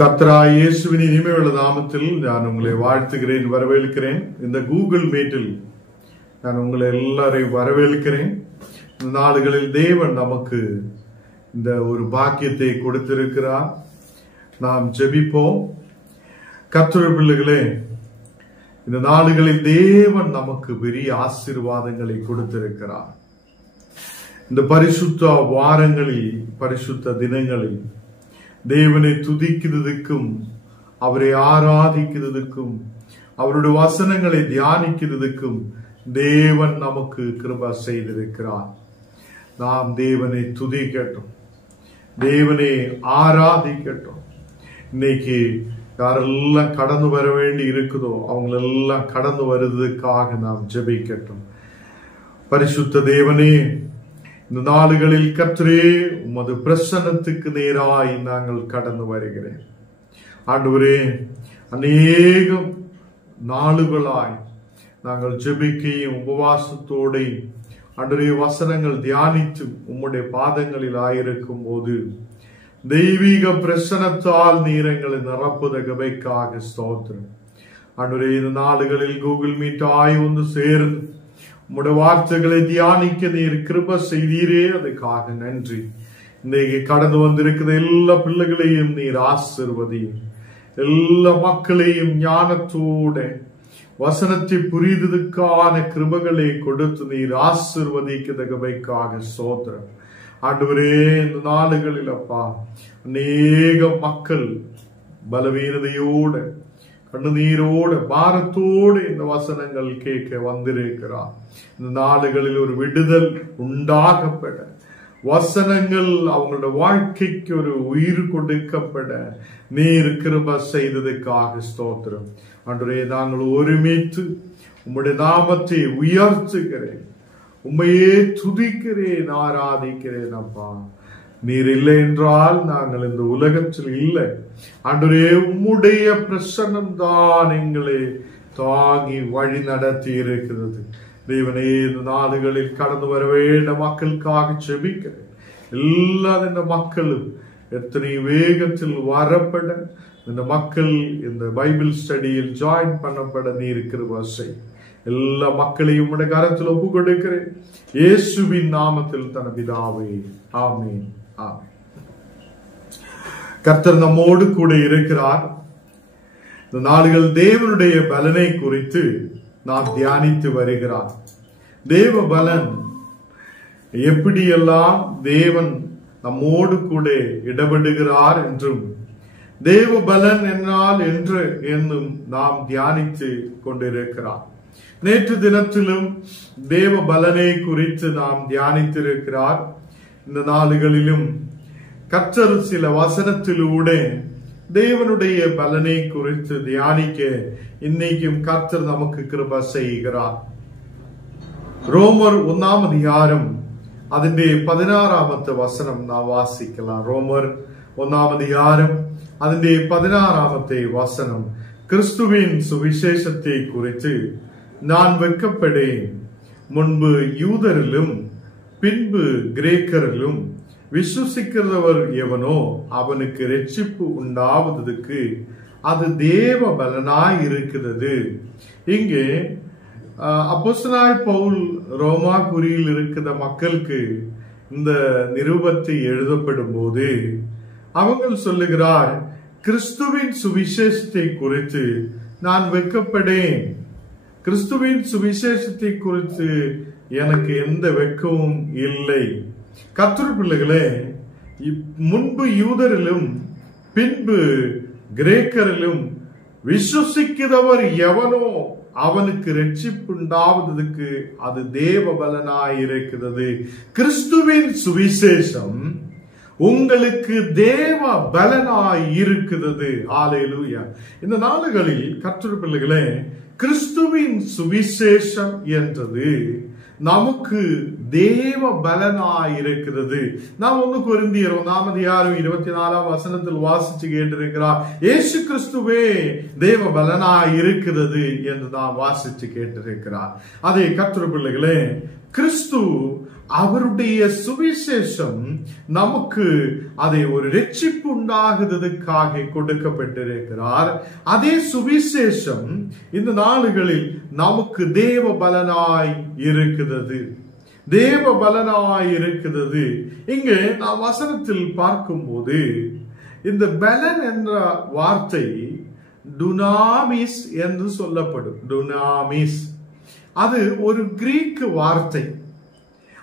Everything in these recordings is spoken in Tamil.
கர்த்தராகிய இயேசுவின் இனிமையுள்ள நாமத்தில் நான் உங்களை வாழ்த்துகிறேன், வரவேற்கிறேன். இந்த கூகுள் மீட்டில் நான் உங்களை எல்லாரையும் வரவேற்கிறேன். இந்த நாடுகளில் தேவன் நமக்கு இந்த ஒரு பாக்கியத்தை கொடுத்திருக்கிறார். நாம் ஜெபிப்போம். கர்த்தருடைய பிள்ளைகளே, இந்த நாடுகளில் தேவன் நமக்கு பெரிய ஆசீர்வாதங்களை கொடுத்திருக்கிறார். இந்த பரிசுத்த வாரங்களில், பரிசுத்த தினங்களில் தேவனை துதிக்கிறதுக்கும், அவரை ஆராதிக்கிறதுக்கும், அவருடைய வசனங்களை தியானிக்கிறதுக்கும் தேவன் நமக்கு கிருபை செய்திருக்கிறார். நாம் தேவனை துதிக்கட்டும், தேவனை ஆராதிக்கட்டும். இன்னைக்கு யாரெல்லாம் கடந்து வர வேண்டி இருக்குதோ அவங்களெல்லாம் கடந்து வருவதற்காக நாம் ஜெபிக்கட்டும். பரிசுத்த தேவனே, இந்த நாடுகளில் கர்த்தரே உமது பிரசன்னத்துக்கு நேராய் நாங்கள் கடந்து வருகிறேன். ஆண்டவரே, அநேகம் நாளுகளாய் நாங்கள் ஜெபிக்கையும் உபவாசத்தோட ஆண்டவரே வசனங்கள் தியானித்து உம்முடைய பாதங்களில் ஆயிருக்கும் போது தெய்வீக பிரசன்னத்தால் நீர் எங்களை நிரப்புதகவைக்காக ஸ்தோத்திரம். ஆண்டவரே, இந்த நாடுகளில் கூகுள் மீட் ஆய் வந்து சேர்ந்து உம்முடைய வார்த்தைகளை தியானிக்க நீர் கிருபை செய்தீரே, அதுக்காக நன்றி. இன்னைக்கு கடந்து வந்திருக்கிற எல்லா பிள்ளைகளையும் நீர் ஆசீர்வதியும். எல்லா மக்களையும் ஞானத்தோட வசனத்தை புரிதலுக்கான கிருபைகளை கொடுத்து நீர் ஆசீர்வதிக்கதகவைக்காக ஸ்தோத்திரம். ஆண்டவரே, இந்த நாடுகளில் அப்பா அநேக மக்கள் பலவீனதையோட, கண்ணீரோடு, பாரத்தோடு இந்த வசனங்கள் கேட்க வந்திருக்கிறார். இந்த நாடுகளில் ஒரு விடுதல் உண்டாகப்பட, வசனங்கள் அவங்களோட வாழ்க்கைக்கு ஒரு உயிர் கொடுக்கப்பட நீர் கிருபை செய்ததுக்காக ஸ்தோத்திரம். ஆண்டவரே, நாங்கள் ஒருமித்து உம்முடைய நாமத்தை உயர்த்துகிறேன், உம்மையே துதிக்கிறேன், ஆராதிக்கிறேன். அப்பா, நீர் இல்லை என்றால் நாங்கள் இந்த உலகத்தில் இல்லை. ஆண்டவரே, உம்முடைய பிரசன்னம் தான் எங்களை தாங்கி வழி நடத்தி இருக்கிறது. தேவனே, இந்த நாடுகளில் கடந்து வர வேண்ட மக்களுக்காக செபிக்கிறேன். எல்லா இந்த மக்களும் எத்தனை வேகத்தில் வரப்பட, இந்த மக்கள் இந்த பைபிள் ஸ்டடியில் ஜாயின் பண்ணப்பட நீர் கிருபை செய். எல்லா மக்களையும் உம்முடைய கரத்தில் ஒப்பு கொடுக்கிறேன், இயேசுவின் நாமத்தில் தன பிதாவே, ஆமென். கர்த்தர் நம்மோடு கூட இருக்கிறார். இந்த நாடுகள் தேவனுடைய பலனை குறித்து நாம் தியானித்து வருகிறார். தேவ பலன் எப்படியெல்லாம் தேவன் நம்மோடு கூட இடபடுகிறார் என்றும், தேவ பலன் என்னால் என்று என்னும் நாம் தியானித்து கொண்டிருக்கிறார். நேற்று தினத்திலும் தேவ பலனை குறித்து நாம் தியானித்திருக்கிறார். இந்த நாளுகளிலும் கர்த்தர் சில வசனத்திலூടെ தேவனுடைய பலனை குறித்து தியானிக்க இன்னைக்கும் கர்த்தர் நமக்கு கிருபை செய்கிறார். ரோமர் 1 அதிகாரம் അതിന്റെ 16 വസനം നാം വാസിக்கலாம். ரோமர் 1 அதிகாரம் അതിന്റെ 16 வசனம், கிறிஸ்துவின் சுவிசேஷத்தை குறித்து நான் வெட்கப்படேன். முன்பு யூதரிலும் பின்பு கிரேக்கரிலும் விசுவசிக்கிறவர் எவனோ அவனுக்கு ரட்சிப்பு உண்டாவதற்கு அது தேவ பலனாய் இருக்கிறது. இங்கே அப்போஸ்தலனாய் பவுல் ரோமாபுரியில் இருக்கிற மக்களுக்கு இந்த நிருபத்தை எழுதப்படும் போது அவங்க சொல்லுகிறார், கிறிஸ்துவின் சுவிசேஷத்தை குறித்து நான் வெட்கப்படேன். கிறிஸ்துவின் சுவிசேஷத்தை குறித்து எனக்கு எந்த வெட்கமும் இல்லை. கர்த்தருடைய பிள்ளைகளே, முன்பு யூதரிலும் பின்பு கிரேக்கரிலும் விசுவசிக்கிறவர் எவனோ அவனுக்கு ரட்சிப்பு உண்டாவதற்கு அது தேவ பலனாய் இருக்கிறது. கிறிஸ்துவின் சுவிசேஷம் உங்களுக்கு தேவ பலனாய் இருக்கிறது. ஹல்லேலூயா. இந்த நாளுகளில் கர்த்தருடைய பிள்ளைகளே, கிறிஸ்துவின் சுவிசேஷம் என்றது நமக்கு தேவ பலனாய் இருக்கிறது. நாம் 1 கொரிந்தியர் 1 அதிகாரம் 24 வசனத்தில் வாசிச்சு கேட்டிருக்கிறார், இயேசு கிறிஸ்துவே தேவ பலனாய் இருக்கிறது என்று நாம் வாசிச்சு கேட்டிருக்கிறார். அதே கர்த்தருடைய பிள்ளைகளே, கிறிஸ்து அவருடைய சுவிசேஷம் நமக்கு அதை ஒரு ரட்சிப்பு உண்டாகுவதற்காக கொடுக்கப்பட்டிருக்கிறார். அதே சுவிசேஷம் இந்த நாளுகளில் நமக்கு தேவ பலனாய் இருக்கிறது. தேவ பலனாய் இருக்கிறது. இங்கு நாம் வசனத்தில் பார்க்கும்போது இந்த பலன் என்ற வார்த்தை டுனாமிஸ் என்று சொல்லப்படும். டுனாமிஸ் அது ஒரு கிரீக்கு வார்த்தை.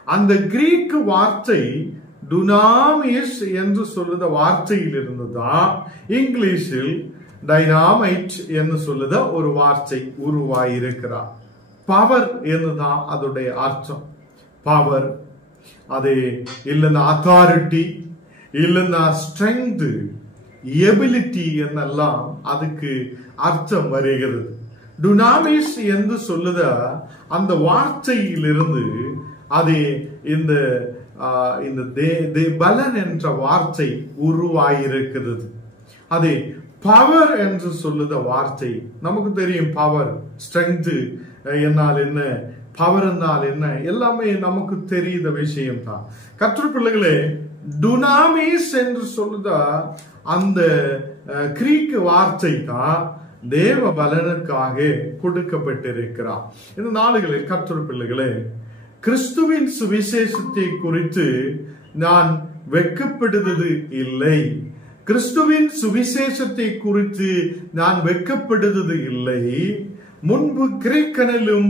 அந்த கிரீக்கு வார்த்தை டுனாமிஸ் என்று சொல்லுத வார்த்தையில் இருந்துதான் இங்கிலீஷில் டைனாமைட் என்று சொல்லுத ஒரு வார்த்தை உருவாயிருக்கிறார். பவர் என்றுதான் அதோடைய அர்த்தம். பவர், அது இல்லைன்னா அத்தாரிட்டி, இல்லைன்னா ஸ்ட்ரெங்க், எபிலிட்டி என்னெல்லாம் அதுக்கு அர்த்தம் வருகிறது. டுனாமிஸ் என்று சொல்லுத அந்த வார்த்தையிலிருந்து அது இந்த பலன் என்ற வார்த்தை உருவாயிருக்கிறது. அது பவர் என்று சொல்லுத வார்த்தை நமக்கு தெரியும். பவர், ஸ்ட்ரெங்க் என்னால் என்ன, பவர் என்னால் என்ன, எல்லாமே நமக்கு தெரிந்த விஷயம் தான். கர்த்தருடைய பிள்ளைகளே, டுனாமிஸ் என்று சொல்லுத அந்த கிரீக்கு வார்த்தை தான் தேவ பலனுக்காக கொடுக்கப்பட்டிருக்கிறார். இந்த நாளுகளில் கர்த்தருடைய பிள்ளைகளே, கிறிஸ்துவின் சுவிசேஷத்தை குறித்து நான் வெட்கப்படுவது இல்லை. கிறிஸ்துவின் சுவிசேஷத்தை குறித்து நான் வெட்கப்படுவது இல்லை. முன்பு கிரேக்கரிலும்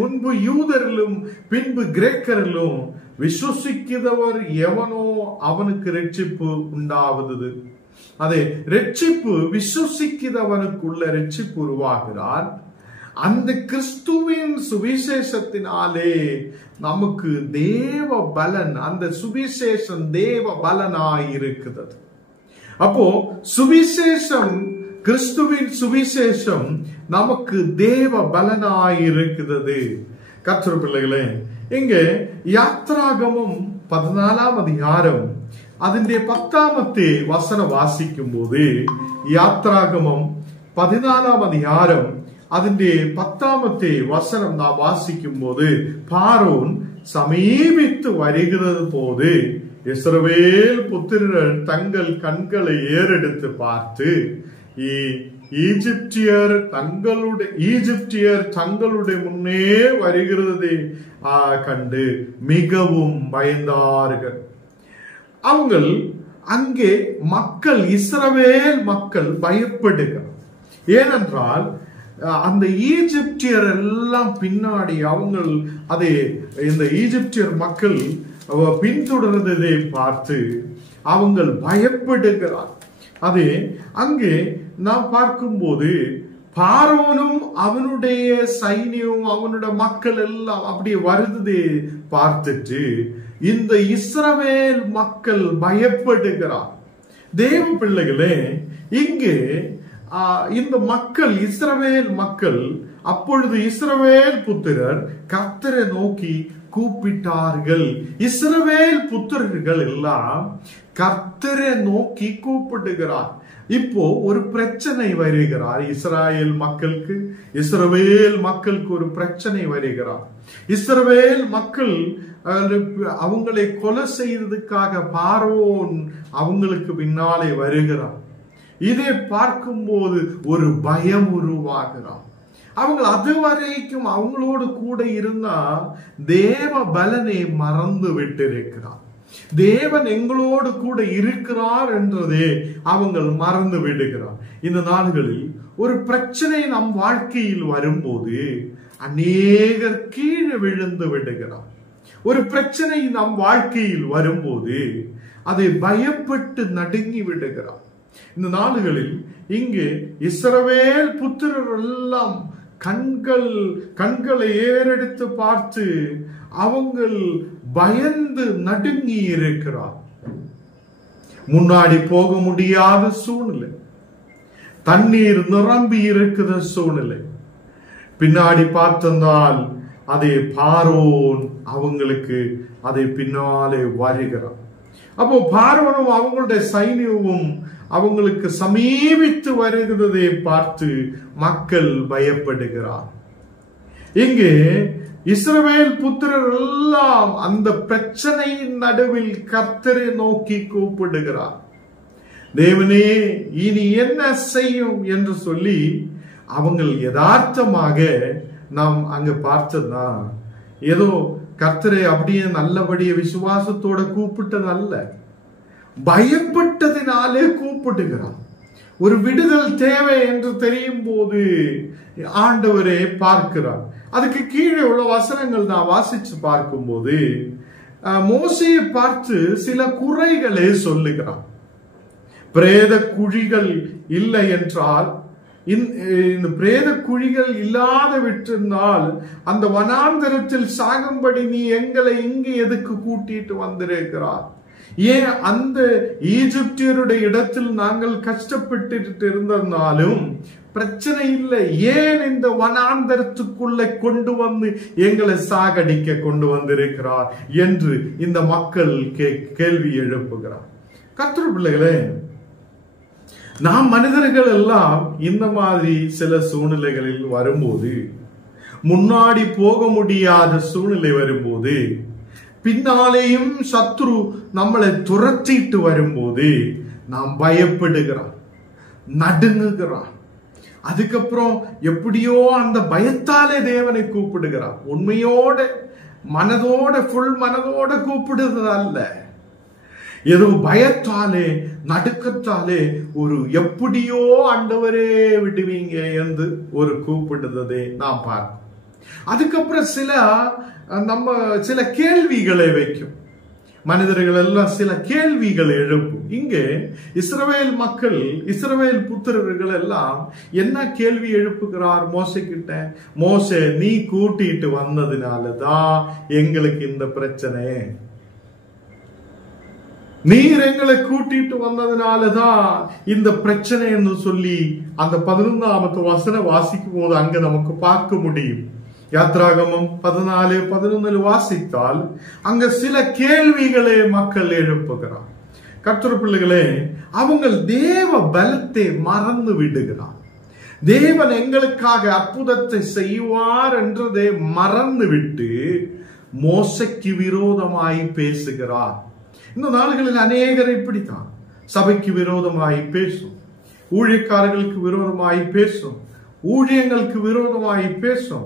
முன்பு யூதரிலும் பின்பு கிரேக்கரிலும் விசுவசிக்கிறவர் எவனோ அவனுக்கு ரட்சிப்பு உண்டாவது. அதை ரட்சிப்பு விசுவசிக்கிறவனுக்குள்ள ரட்சிப்பு உருவாகிறார். அந்த கிறிஸ்துவின் சுவிசேஷத்தினாலே நமக்கு தேவ பலன், அந்த சுவிசேஷம் தேவ பலனாய் இருக்கிறது. அப்போ சுவிசேஷம், கிறிஸ்துவின் சுவிசேஷம் நமக்கு தேவ பலனாய் இருக்கிறது. கர்த்தருடைய பிள்ளைகளே, இங்கே யாத்ராகமம் 14ஆம் அதிகாரம் അതിന്റെ 10ാമത്തെ വസനം വാസിക്കുമ്പോൾ, യാത്രാഗമം 14ആം അധികാരം അതിന്റെ 10ാമത്തെ വസനം നാം വാസിക്കുമ്പോൾ, പാറോൻ സമീപിத்து வருகிறது போது இஸ்ரவேல் புத்திரர் தங்கள் கண்களை ஏறெடுத்து பார்த்து ஈஜிப்தியர் தங்களுடைய முன்னே வருகிறதை கண்டு மிகவும் பயந்தார்கள். அவங்கள் அங்கே மக்கள், இஸ்ரவேல் மக்கள் பயப்படுகிறார். ஏனென்றால் அந்த ஈஜிப்தியர் எல்லாம் பின்னாடி அவங்கள் அதை இந்த ஈஜிப்தியர் மக்கள் பின்தொடர்ந்ததை பார்த்து அவங்கள் பயப்படுகிறார். அதே அங்கே நாம் பார்க்கும்போது பார்வோனும் அவனுடைய சைன்யமும் அவனுடைய மக்கள் எல்லாம் அப்படியே வருவதை பார்த்துட்டு இந்த இஸ்ரவேல் மக்கள் பயப்படுகிறார். தேவ பிள்ளைகளே, இங்கே இந்த மக்கள், இஸ்ரவேல் மக்கள், அப்பொழுது இஸ்ரவேல் புத்திரர் கர்த்தரை நோக்கி கூப்பிட்டார்கள். இஸ்ரவேல் புத்திரர்கள் எல்லாம் கர்த்தரை நோக்கி கூப்பிடுகிறார். இப்போ ஒரு பிரச்சனை வருகிறார். இஸ்ரவேல் மக்களுக்கு ஒரு பிரச்சனை வருகிறார். இஸ்ரவேல் மக்கள் அவங்களை கொலை செய்ததுக்காக பார்வோன் அவங்களுக்கு பின்னாலே வருகிறார். இதை பார்க்கும்போது ஒரு பயம் உருவாகிறார். அவங்க அதுவரைக்கும் அவங்களோடு கூட இருந்தா தேவ பலனை மறந்து விட்டிருக்கிறார். தேவன் எங்களோடு கூட இருக்கிறார் என்றதே அவங்கள் மறந்து விடுகிறார். இந்த நாள்களில் ஒரு பிரச்சனை நம் வாழ்க்கையில் வரும்போது அநேகர் கீழே விழுந்து விடுகிறார். ஒரு பிரச்சனை நம் வாழ்க்கையில் வரும்போது அதை பயப்பட்டு நடுங்கி விடுகிறார். இந்த நாளுகளில் இங்கு இஸ்ரவேல் புத்திரர் எல்லாம் கண்களை ஏறெடுத்து பார்த்து அவங்கள் பயந்து நடுங்கி இருக்கிறார். முன்னாடி போக முடியாத சூழ்நிலை, தண்ணீர் நிரம்பி இருக்கிற சூழ்நிலை. பின்னாடி பார்த்ததால் அதே பார்வோன் அவங்களுக்கு அதை பின்னாலே வருகிறார். அப்போ பார்வோனும் அவங்களுடைய சைன்யமும் அவங்களுக்கு சமீபித்து வருகிறதை பார்த்து மக்கள் பயப்படுகிறார். இங்கே இஸ்ரவேல் புத்திரர் எல்லாம் அந்த பிரச்சனையின் நடுவில் கர்த்தரை நோக்கி கூப்பிடுகிறார். தேவனே இனி என்ன செய்யும் என்று சொல்லி அவங்க யதார்த்தமாக நாம் அங்க பார்த்ததுனா ஏதோ கர்த்தரை அப்படியே நல்லபடிய விசுவாசத்தோட கூப்பிட்டது அல்ல, பயப்பட்டதினாலே கூப்பிடுகிறார். ஒரு விடுதல் தேவை என்று தெரியும் போது ஆண்டவரே பார்க்கிறார். அதுக்கு கீழே உள்ள வசனங்கள் நான் வாசிச்சு பார்க்கும் போது மோசேயை பார்த்து சில குறைகளை சொல்லுகிறார். பிரேத குழிகள் இல்லை என்றால், இந்த பிரேத குழிகள் இல்லாத விட்டிருந்தால் அந்த வனாந்தரத்தில் சாகும்படி நீ எங்களை இங்கு எதுக்கு கூட்டிட்டு வந்திருக்கிறார்? ஏன் அந்த ஈஜிப்தியருடைய இடத்தில் நாங்கள் கஷ்டப்பட்டு இருந்ததுனாலும் பிரச்சனை இல்லை, ஏன் இந்த வனாந்தரத்துக்குள்ள கொண்டு வந்து எங்களை சாகடிக்க கொண்டு வந்திருக்கிறார் என்று இந்த மக்கள் கேள்வி எழுப்புகிறார். கர்த்தர் பிள்ளைகளே, நாம் மனிதர்கள் எல்லாம் இந்த மாதிரி சில சூழ்நிலைகளில் வரும்போது, முன்னாடி போக முடியாத சூழ்நிலை வரும்போது, பின்னாலேயும் சத்ரு நம்மளை துரத்திட்டு வரும்போது நாம் பயப்படுகிறோம், நடுங்குகிறோம். அதுக்கப்புறம் எப்படியோ அந்த பயத்தாலே தேவனை கூப்பிடுகிறார். உண்மையோட மனதோட ஃபுல் மனதோட கூப்பிடுறது அல்ல, ஏதோ பயத்தாலே நடுக்கத்தாலே ஒரு எப்படியோ ஆண்டவரே விடுவீங்க என்று ஒரு கூப்பிடுறதை நாம் பார்ப்போம். அதுக்கப்புறம் சில கேள்விகளை வைக்கும். மனிதர்கள் எல்லாம் சில கேள்விகளை எழுப்பும். இங்கே இஸ்ரவேல் மக்கள், இஸ்ரவேல் புத்திரர்கள் எல்லாம் என்ன கேள்வி எழுப்புகிறார் மோசே கிட்ட? மோசே, நீ கூட்டிட்டு வந்ததுனாலதான் எங்களுக்கு இந்த பிரச்சனை, நீர் எங்களை கூட்டிட்டு வந்ததுனாலதான் இந்த பிரச்சனைன்னு சொல்லி அந்த 11வது வசனம் வாசிக்கும் போது அங்க நமக்கு பார்க்க முடியும். யாத்ராகமம் 14:11 வாசித்தால் அங்க சில கேள்விகளை மக்கள் எழுப்புகிறார். கர்த்தர் பிள்ளைகளே, அவங்க தேவ பலத்தை மறந்து விடுகிறார். தேவன் எங்களுக்காக அற்புதத்தை செய்வார் என்றதை மறந்து விட்டு மோசைக்கு விரோதமாய் பேசுகிறார். இந்த நாடுகளில் அநேகர் இப்படித்தான் சபைக்கு விரோதமாய் பேசும், ஊழியக்காரர்களுக்கு விரோதமாய் பேசும், ஊழியங்களுக்கு விரோதமாய் பேசும்.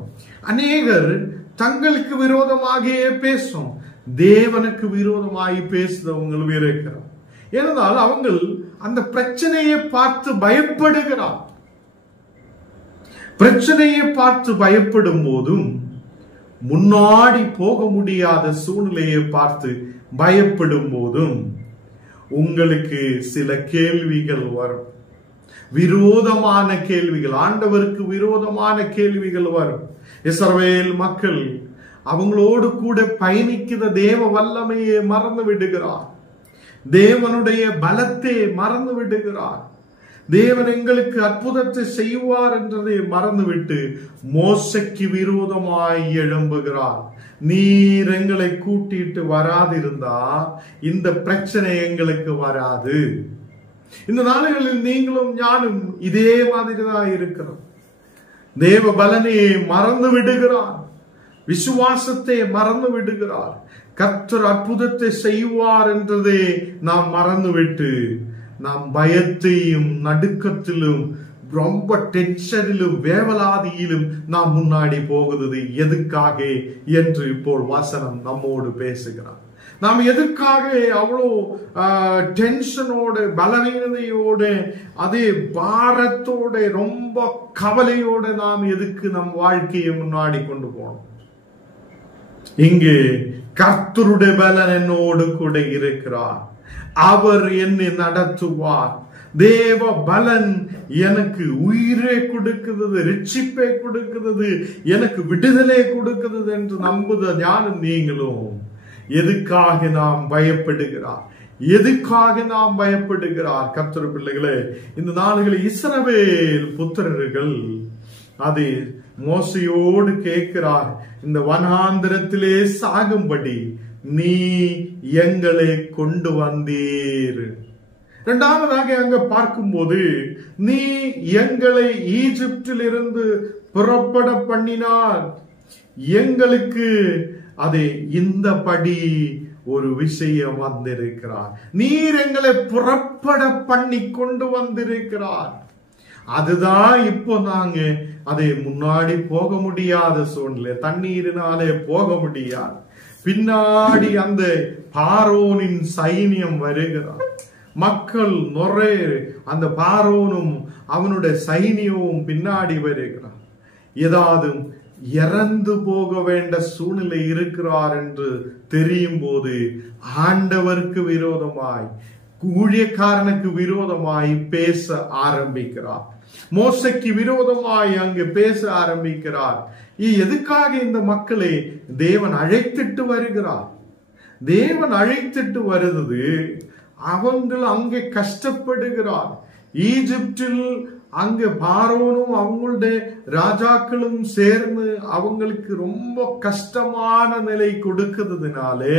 அநேகர் தங்களுக்கு விரோதமாகவே பேசும், தேவனுக்கு விரோதமாய் பேசுறவங்களும் இருக்கிறார். ஏனென்றால் அவங்க அந்த பிரச்சனையை பார்த்து பயப்படுகிறார். பிரச்சனையை பார்த்து பயப்படும் போதும், முன்னாடி போக முடியாத சூழ்நிலையை பார்த்து பயப்படும் போதும் உங்களுக்கு சில கேள்விகள் வரும், விரோதமான கேள்விகள், ஆண்டவருக்கு விரோதமான கேள்விகள் வரும். இஸ்ரவேல் மக்கள் அவங்களோடு கூட பயணிக்கிற தேவ வல்லமையை மறந்து விடுகிறார், தேவனுடைய பலத்தை மறந்து விடுகிறார், தேவன் எங்களுக்கு அற்புதத்தை செய்வார் என்றதை மறந்துவிட்டு மோசைக்கு விரோதமாய் எழும்புகிறார். நீர் எங்களை கூட்டிட்டு வராதிருந்தா இந்த பிரச்சனை எங்களுக்கு வராது. இந்த நாடுகளில் நீங்களும் ஞானும் இதே மாதிரிதான் இருக்கிறோம். தேவ பலனையை மறந்து விடுகிறார், விசுவாசத்தை மறந்து விடுகிறார், கர்த்தர் அற்புதத்தை செய்வார் என்றதை நாம் மறந்துவிட்டு நாம் பயத்தையும் நடுக்கத்திலும் ரொம்ப டென்ஷனிலும் வேவலாதியிலும் நாம் முன்னாடி போகுது. எதுக்காக என்று இப்போ வசனம் நம்மோடு பேசுகிறார். நாம் எதுக்காக அவ்வளோ டென்ஷனோட, பலவீனதையோட, அதே பாரத்தோட, ரொம்ப கவலையோட நாம் எதுக்கு நம் வாழ்க்கையை முன்னாடி கொண்டு போனோம்? இங்கே கர்த்தருடைய பலன் என்னோடு கூட இருக்கிறார், அவர் என்னை நடத்துவார். தேவ பலன் எனக்கு உயிரை கொடுக்கிறது, ரட்சிப்பை கொடுக்கிறது, எனக்கு விடுதலை கொடுக்கிறது என்று நம்புத ஞானம் நீங்களும். எதுக்காக நாம் பயப்படுகிறார்? எதுக்காக நாம் பயப்படுகிறார்? கர்த்தர் பிள்ளைகளே, இந்த நாடுகளில் இஸ்ரவேல் புத்திரர்கள் அது மோசையோடு கேட்கிறார், இந்த வனாந்திரத்திலே சாகும்படி நீ எங்களை கொண்டு வந்தீர். இரண்டாவதாக அங்க பார்க்கும்போது, நீ எங்களை ஈஜிப்தில் இருந்து புறப்பட பண்ணினார், எங்களுக்கு அது இந்தபடி ஒரு விஷயம் வந்திருக்கிறார். நீர் எங்களை புறப்பட பண்ணி கொண்டு வந்திருக்கிறார். அதுதான் இப்போ நாங்க அதை முன்னாடி போக முடியாத சூழ்நிலை, தண்ணீரினாலே போக முடியாது. பின்னாடி அந்த பார்வோனின் சைனியம் வருகிறார். மக்கள் நொரே அந்த பார்வோனும் அவனுடைய சைனியமும் பின்னாடி வருகிறார். ஏதாவது இறந்து போக வேண்ட சூழ்நிலை இருக்கிறார் என்று தெரியும் போது ஆண்டவருக்கு விரோதமாய், ஊழியக்காரனுக்கு விரோதமாய் பேச ஆரம்பிக்கிறார். மோசைக்கு விரோதமாய் அங்கு பேச ஆரம்பிக்கிறார். எதுக்காக இந்த மக்களை தேவன் அழைத்துட்டு வருகிறார்? தேவன் அழைத்துட்டு வருது, அவங்கள் அங்கே கஷ்டப்படுகிறார். ஈஜிப்டில் அங்க பார்வோனும் அவங்களுடைய ராஜாக்களும் சேர்ந்து அவங்களுக்கு ரொம்ப கஷ்டமான நிலை கொடுக்கிறதுனாலே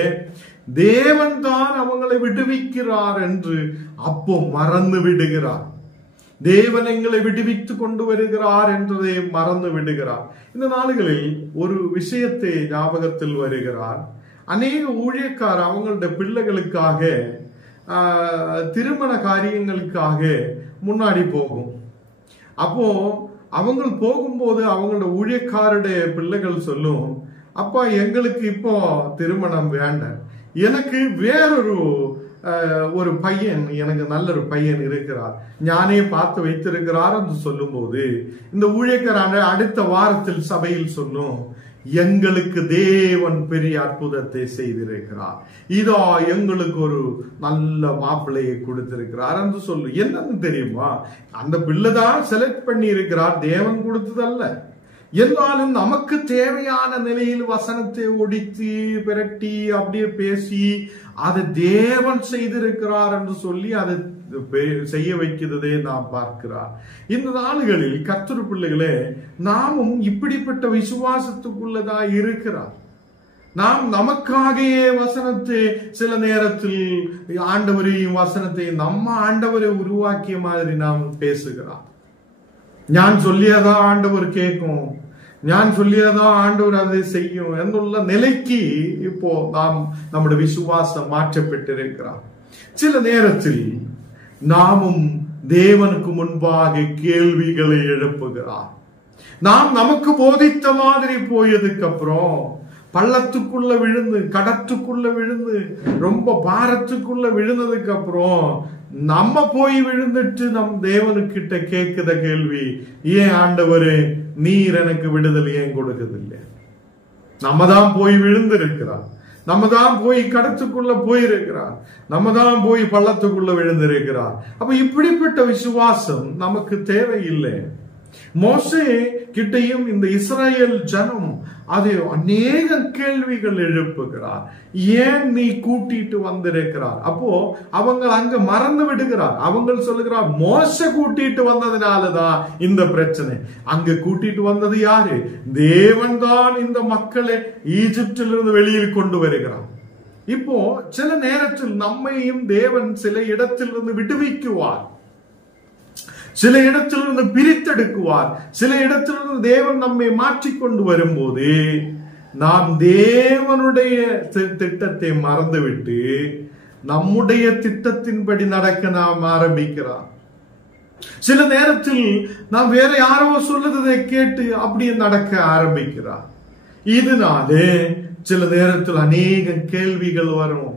தேவன் தான் அவங்களை விடுவிக்கிறார் என்று அப்போ மறந்து விடுகிறார். தேவன் எங்களை விடுவித்து கொண்டு வருகிறார் என்றதை மறந்து விடுகிறார். இந்த நாடுகளில் ஒரு விஷயத்தை ஞாபகத்தில் வருகிறார். அநேக ஊழியக்காரர் அவங்களுடைய பிள்ளைகளுக்காக திருமண காரியங்களுக்காக முன்னாடி போகும். அப்போ அவங்க போகும்போது அவங்களோட ஊழியக்காருடைய பிள்ளைகள் சொல்லும், அப்பா எங்களுக்கு இப்போ திருமணம் வேண்டாம், எனக்கு ஒரு பையன், எனக்கு நல்ல ஒரு பையன் இருக்கிறார், ஞானே பார்த்து வைத்திருக்கிறார் என்று சொல்லும் போது இந்த ஊழியக்காரர் அடுத்த வாரத்தில் சபையில் சொல்லும், எங்களுக்கு தேவன் பெரிய அற்புதத்தை செய்திருக்கிறார், இதோ எங்களுக்கு ஒரு நல்ல மாப்பிள்ளையை கொடுத்திருக்கிறார் என்று சொல்லு. என்னன்னு தெரியுமா? அந்த பிள்ளைதான் செலக்ட் பண்ணி இருக்கிறார், தேவன் கொடுத்ததல்ல. எல்லாரும் நமக்கு தேவையான நிலையில் வசனத்தை ஒடித்து பிரட்டி அப்படியே பேசி அதை தேவன் செய்திருக்கிறார் என்று சொல்லி அதை செய்ய வைக்கிறதே நாம் பார்க்கிறார். இந்த நாடுகளில் கர்த்தர் பிள்ளைகளே, நாமும் இப்படிப்பட்ட விசுவாசத்துக்குள்ளதா இருக்கிறார். நாம் நமக்காகவே வசனத்தை சில நேரத்தில் ஆண்டவரையும் வசனத்தை நம்ம ஆண்டவரை உருவாக்கிய மாதிரி நாம் பேசுகிறார். ഞാൻ சொல்லியதா ஆண்டவர் கேட்கும், ഞാൻ சொல்லியதா ஆண்டவர் அதை செய்யும் എന്നുള്ള நிலைக்கு இப்போ நாம் நம்முடைய விசுவாசம் மாற்றப்பட்டிருக்கிறார். சில நேரத்தில் நாமும் தேவனுக்கு முன்பாக கேள்விகளை எழுப்புகிறார். நாம் நமக்கு போதித்த மாதிரி போயதுக்கு அப்புறம் பள்ளத்துக்குள்ள விழுந்து, கடத்துக்குள்ள விழுந்து, ரொம்ப பாரத்துக்குள்ள விழுந்ததுக்கு அப்புறம் நம்ம போய் விழுந்துட்டு நம் தேவனுக்கிட்ட கேட்கிற கேள்வி, ஏன் ஆண்டவரே நீர் எனக்கு விடுதலை ஏன் கொடுக்கதில்லை? நம்ம தான் போய் விழுந்து இருக்கிறார், நம்ம தான் போய் கடத்துக்குள்ள போயிருக்கிறார், நம்ம தான் போய் பள்ளத்துக்குள்ள விழுந்திருக்கிறார். அப்ப இப்படிப்பட்ட விசுவாசம் நமக்கு தேவையில்லை. மோசே கிட்டையும் இந்த இஸ்ரேல் ஜனம் அது அநேக கேள்விகள் எழுப்புகிறார். ஏன் நீ கூட்டிட்டு வந்திருக்கிறார்? அப்போ அவங்க அங்க மறந்து விடுகிறார். அவங்க சொல்லுகிறார், மோசே கூட்டிட்டு வந்ததுனாலதான் இந்த பிரச்சனை. அங்க கூட்டிட்டு வந்தது யாரு? தேவன் தான் இந்த மக்களை ஈஜிப்திலிருந்து வெளியில் கொண்டு வருகிறார். இப்போ சில நேரத்தில் நம்மையும் தேவன் சில இடத்திலிருந்து விடுவிக்குவார், சில இடத்திலிருந்து பிரித்தெடுக்குவார், சில இடத்திலிருந்து தேவன் நம்மை மாற்றிக்கொண்டு வரும்போது நாம் தேவனுடைய திட்டத்தை மறந்துவிட்டு நம்முடைய திட்டத்தின்படி நடக்க நாம் ஆரம்பிக்கிறோம். சில நேரத்தில் நாம் வேற யாரோ சொல்லுறதை கேட்டு அப்படியே நடக்க ஆரம்பிக்கிறார். இதனாலே சில நேரத்தில் அநேக கேள்விகள் வரும்,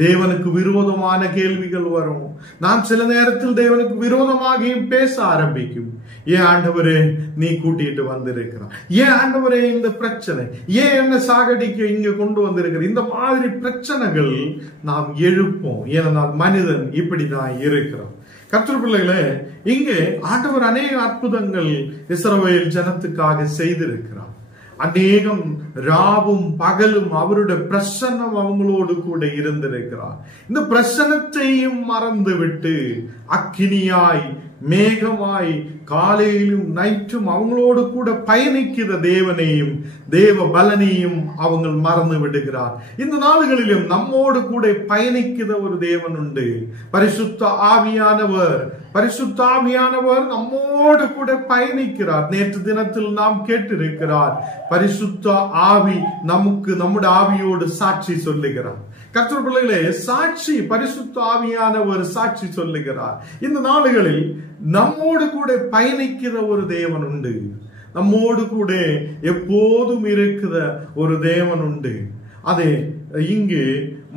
தேவனுக்கு விரோதமான கேள்விகள் வரும். நான் சில நேரத்தில் தேவனுக்கு விரோதமாகியும் பேச ஆரம்பிக்கும். ஏன் ஆண்டவரே நீ கூட்டிட்டு வந்திருக்கிறார்? ஏன் ஆண்டவரே இந்த பிரச்சனை? ஏன் என்ன சாகடிக்க இங்க கொண்டு வந்திருக்கிற? இந்த மாதிரி பிரச்சனைகள் நாம் எழுப்போம். ஏனென்றால் மனிதன் இப்படிதான் இருக்கிறோம். கர்த்தர் பிள்ளைகளே, இங்கே ஆண்டவர் அநேக அற்புதங்கள் இஸ்ரவேல் ஜனத்துக்காக செய்திருக்கிறார். அநேகம் ராவும் பகலும் அவருடைய பிரசன்னம் அவங்களோடு கூட இருந்திருக்கிறார். இந்த பிரசன்னத்தையும் மறந்து விட்டு அக்கினியாய் மேகமாய் காலையிலும் நைட்டும் அவங்களோடு கூட பயணிக்கிற தேவனையும் தேவ பலனையும் அவங்க மறந்து விடுகிறார். இந்த நாடுகளிலும் நம்மோடு கூட பயணிக்கிற ஒரு தேவன் உண்டு. பரிசுத்த ஆவியானவர் நம்மோடு கூட பயணிக்கிறார். நேற்று தினத்தில் நாம் கேட்டிருக்கிறார், பரிசுத்த ஆவி நமக்கு நம்முடைய ஆவியோடு சாட்சி சொல்லுகிறார். கர்த்தர் பிள்ளைகளே, சாட்சி பரிசுத்த ஆவியானவர் சாட்சி சொல்லுகிறார். இந்த நாடுகளில் நம்மோடு கூட பயணிக்கிற ஒரு தேவன் உண்டு. நம்மோடு கூட எப்போதும் இருக்கிற ஒரு தேவன் உண்டு. அதே இங்கு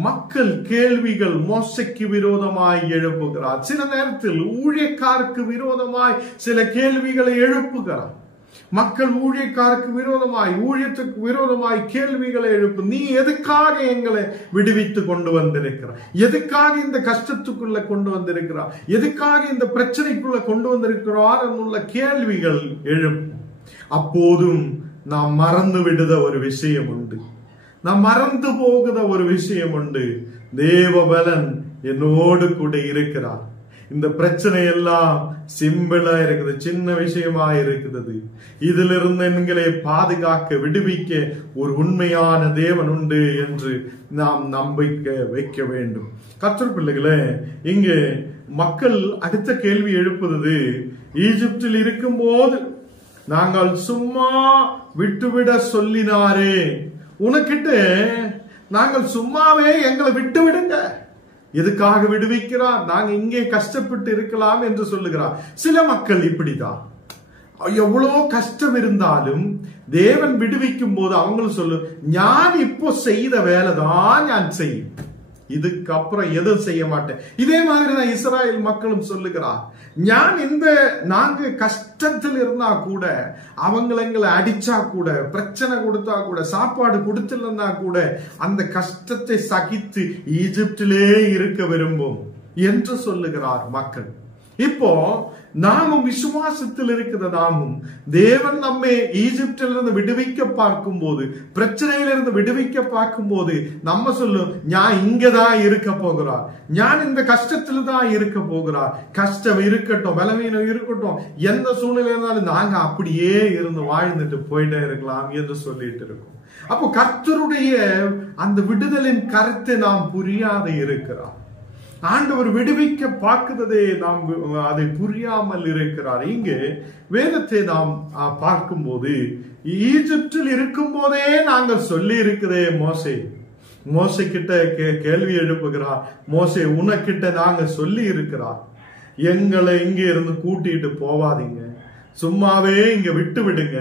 மக்கள் கேள்விகள் மோசைக்கு விரோதமாய் எழுப்புகிறார். சில நேரத்தில் ஊழியக்காருக்கு விரோதமாய் சில கேள்விகளை எழுப்புகிறார். மக்கள் ஊழியக்காருக்கு விரோதமாய், ஊழியத்துக்கு விரோதமாய் கேள்விகளை எழுப்பு. நீ எதுக்காக எங்களை விடுவித்து கொண்டு வந்திருக்கிறார்? எதுக்காக இந்த கஷ்டத்துக்குள்ள கொண்டு வந்திருக்கிறார்? எதுக்காக இந்த பிரச்சனைக்குள்ள கொண்டு வந்திருக்கிறார் என்னுள்ள கேள்விகள் எழுப்பும். அப்போதும் நாம் மறந்து விடுத ஒரு விஷயம் உண்டு. நாம் மறந்து போகுத ஒரு விஷயம் உண்டு. தேவபலன் என்னோடு கூட இருக்கிறார். இந்த பிரச்சனை எல்லாம் சிம்பிளா இருக்குது, சின்ன விஷயமா இருக்கிறது. இதிலிருந்து எங்களை பாதுகாக்க, விடுவிக்க ஒரு உண்மையான தேவன் உண்டு என்று நாம் நம்பிக்கை வைக்க வேண்டும். கர்த்தர் பிள்ளைகளே, இங்கு மக்கள் அடுத்த கேள்வி எழுப்புவது, ஈஜிப்தில் இருக்கும் போது நாங்கள் சும்மா விட்டுவிட சொல்லினாரே, உனக்கிட்ட நாங்கள் சும்மாவே எங்களை விட்டு விடுங்க, எதுக்காக விடுவிக்கிறார்? நாங்க இங்கே கஷ்டப்பட்டு இருக்கலாம் என்று சொல்லுகிறார். சில மக்கள் இப்படிதான், எவ்வளவு கஷ்டம் இருந்தாலும் தேவன் விடுவிக்கும் போது அவங்களும் சொல்லு, ஞான் இப்போ செய்த வேலைதான் ஞான் செய்யும், இதுக்கப்புறம் எதுவும் செய்ய மாட்டேன். இதே மாதிரி தான் இஸ்ராயல் மக்களும் சொல்லுகிறார், நாங்க கஷ்டத்தில் இருந்தா கூட, அவங்களை எங்களை அடிச்சா கூட, பிரச்சனை கொடுத்தா கூட, சாப்பாடு கொடுத்துலன்னா கூட அந்த கஷ்டத்தை சகித்து ஈஜிப்டிலே இருக்க விரும்பும் என்று சொல்லுகிறார் மக்கள். இப்போ நாமும் விசுவாசத்தில் இருக்கிற நாமும் தேவன் நம்மை ஈஜிப்டிலிருந்து விடுவிக்க பார்க்கும் போது, பிரச்சனையிலிருந்து விடுவிக்க பார்க்கும் போது நம்ம சொல்லும், ஞான் இங்கதான் இருக்க போகிறார், ஞான் இந்த கஷ்டத்துல தான் இருக்க போகிறார். கஷ்டம் இருக்கட்டும், பலவீனம் இருக்கட்டும், எந்த சூழ்நிலை இருந்தாலும் நாங்க அப்படியே இருந்து வாழ்ந்துட்டு போயிட்டே இருக்கலாம் என்று சொல்லிட்டு இருக்கோம். அப்போ கர்த்தருடைய அந்த விடுதலின் கருத்தை நாம் புரியாத இருக்கிறார். ஆண்டவர் விடுவிக்க பார்க்கிறதே நாம் அதை புரியாமல் இருக்கிறார். இங்கு வேதத்தை நாம் பார்க்கும் போது, ஈஜிப்தில் இருக்கும் போதே நாங்கள் சொல்லி இருக்கிறதே மோசே கிட்ட கேள்வி எழுப்புகிறார். மோசே, உனக்கிட்ட நாங்க சொல்லி இருக்கிறார், எங்களை இங்க இருந்து கூட்டிட்டு போவாதீங்க, சும்மாவே இங்க விட்டு விடுங்க,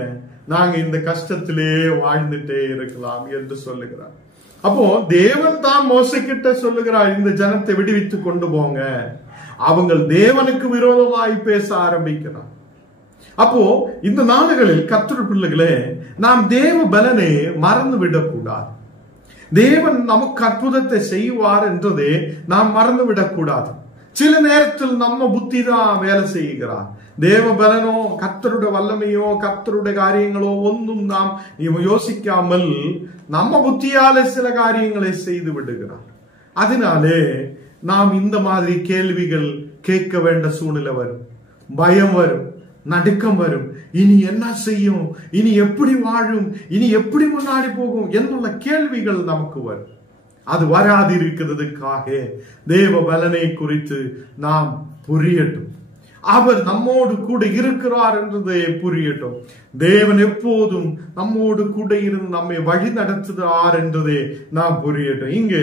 நாங்க இந்த கஷ்டத்திலே வாழ்ந்துட்டே இருக்கலாம் என்று சொல்லுகிறார். அப்போ தேவன் தான் மோசே கிட்ட சொல்லுகிறார், இந்த ஜனத்தை விடுவித்து கொண்டு போங்க. அவங்க தேவனுக்கு விரோதமாய் பேச ஆரம்பிக்கிறார். அப்போ இந்த நாடுகளில் கர்த்தர் பிள்ளைகளே, நாம் தேவ பலனை மறந்து விடக்கூடாது. தேவன் நமக்கு அற்புதத்தை செய்வார் என்றதே நாம் மறந்து விடக்கூடாது. சில நேரத்தில் நம்ம புத்தி தான் வேலை செய்கிறார். தேவ பலனோ, கர்த்தருடைய வல்லமையோ, கர்த்தருடைய காரியங்களோ ஒன்றும் நாம் யோசிக்காமல் நம்ம புத்தியால சில காரியங்களை செய்து விடுகிறார். அதனாலே நாம் இந்த மாதிரி கேள்விகள் கேட்க வேண்ட சூழ்நிலை வரும், பயம் வரும், நடுக்கம் வரும். இனி என்ன செய்யும், இனி எப்படி வாழும், இனி எப்படி முன்னாடி போகும் என்னுள்ள கேள்விகள் நமக்கு வரும். அது வராது இருக்கிறதுக்காக தேவ பலனை குறித்து நாம் புரியட்டும். அவர் நம்மோடு கூட இருக்கிறார் என்றதை புரியட்டும். தேவன் எப்போதும் நம்மோடு கூட இருந்து நம்மை வழி நடத்துகிறார் என்றதை நாம் புரியட்டும். இங்கே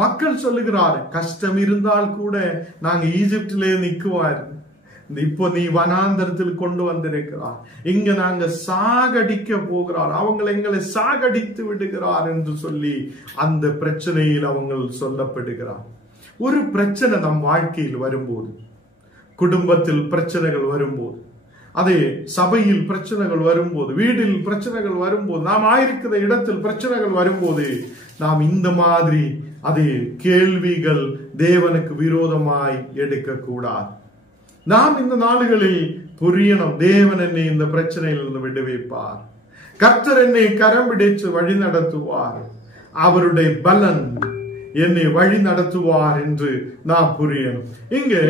மக்கள் சொல்லுகிறார், கஷ்டம் இருந்தால் கூட நாங்க ஈஜிப்டிலே நிக்குவார், இப்போ நீ வனாந்தரத்தில் கொண்டு வந்திருக்கிறார், இங்க நாங்க சாகடிக்க போகிறார், எங்களை சாகடித்து விடுகிறார் என்று சொல்லி அந்த பிரச்சனையில் அவங்க சொல்லப்படுகிறார். ஒரு பிரச்சனை நம் வாழ்க்கையில் வரும்போது, குடும்பத்தில் பிரச்சனைகள் வரும்போது, அதே சபையில் பிரச்சனைகள் வரும்போது, வீட்டில் பிரச்சனைகள் வரும்போது, நாம் ஆயிருக்கிற இடத்தில் பிரச்சனைகள் வரும்போது, நாம் இந்த மாதிரி அதே கேள்விகள் தேவனுக்கு விரோதமாய் எடுக்க கூடாது. நாம் இந்த நாடுகளில் புரியணும், தேவன் என்னை இந்த பிரச்சனையிலிருந்து விடுவிப்பார், கர்த்தர் என்னை கரம் பிடித்து வழி நடத்துவார், அவருடைய பலன் என்னை வழி நடத்துவார் என்று நாம் புரியணும். இங்கு